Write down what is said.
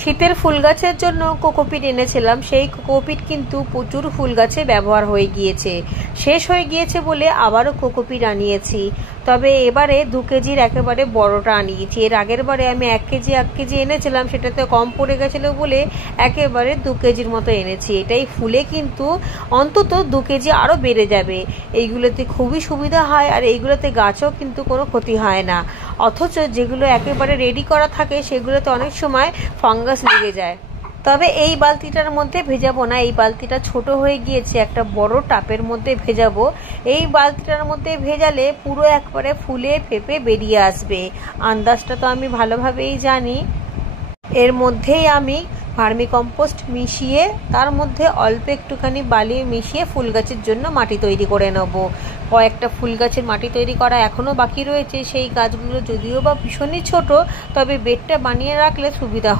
শীতের ফুল গাছের জন্য কোকোপিট এনেছিলাম, সেই কোকোপিট কিন্তু প্রচুর ফুল গাছে ব্যবহার হয়ে গিয়েছে, শেষ হয়ে গিয়েছে বলে আবারও কোকোপিট আনিয়েছি। তবে এবারে 2 কেজির একেবারে বড়টা আনিয়েছি। এর আগের বারে আমি 1 কেজি এনেছিলাম, সেটাতে কম পড়ে গেছিলো বলে একেবারে 2 কেজির মতো এনেছি। এটাই ফুলে কিন্তু অন্তত 2 কেজি আরও বেড়ে যাবে। এইগুলোতে খুবই সুবিধা হয়, আর এইগুলোতে গাছও কিন্তু কোনো ক্ষতি হয় না। অথচ যেগুলো একেবারে রেডি করা থাকে সেগুলোতে অনেক সময় ফাঙ্গাস লেগে যায়। তবে এই বালতিটার মধ্যে ভেজাবো না, এই বালতিটা ছোট হয়ে গিয়েছে, একটা বড় টাপের মধ্যে ভেজাবো। এই বালতিটার মধ্যে ভেজালে পুরো একবারে ফুলে ফেপে বেরিয়ে আসবে, আন্দাজটা তো আমি ভালোভাবেই জানি। এর মধ্যেই আমি ভার্মিকম্পোস্ট মিশিয়ে তার মধ্যে অল্প একটুখানি বালি মিশিয়ে ফুল গাছের জন্য মাটি তৈরি করে নেব। কয়েকটা ফুল গাছের মাটি তৈরি করা এখনও বাকি রয়েছে, সেই গাছগুলো যদিও বা ভীষণই ছোট, তবে বেডটা বানিয়ে রাখলে সুবিধা।